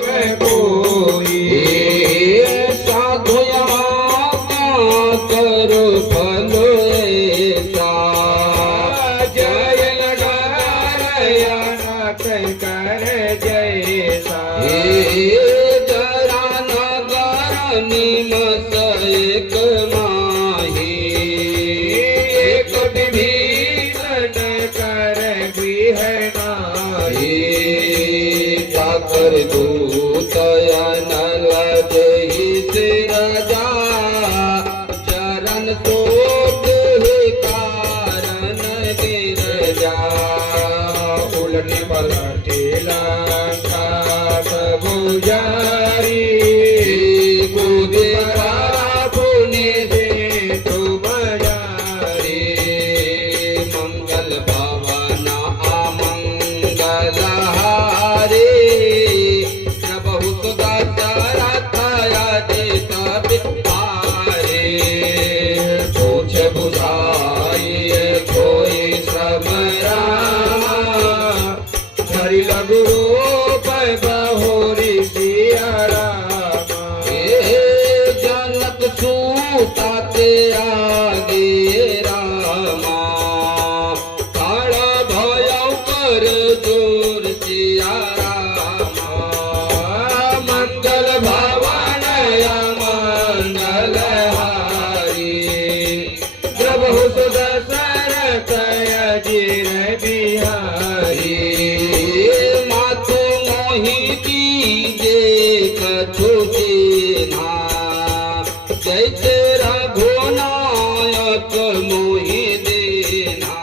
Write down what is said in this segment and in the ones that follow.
कोई साधु कर फल ऐसा जय लगारयानाथ कर जैसा जरा नगर निमस एक माही एक विभीषण कर गृह नाही कर दूत नल जही राजा चरण तोत कारण गिर जा उलटी पलटी लंका सब जारी कूदे पुण्य दे तो बजारी मंगल भवन अमंगल हारे बहुत दशरथ अजित बिहारे पूछ बुझाई कोई समरा हरि लघु रूप बहुरी सिया रामा जनक सूता ते आगे रामा काड़ा भय कर जोर सिया रामा मंगल भवन मंगल हारी प्रभु सुदशरथ अजिर बिहारी माथो मोहि कीजे कछु सेना जैसे रघुनायक मोहि देना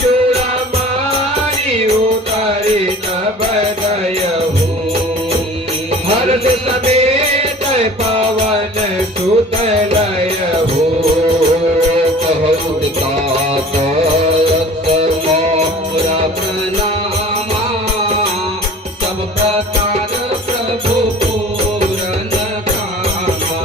चूड़ामारी उतारी तब दयहू हर्ष समेत पवन सुत लयहू बहुत मोरा प्रणामा सब प्रकार प्रभु पूरन कामा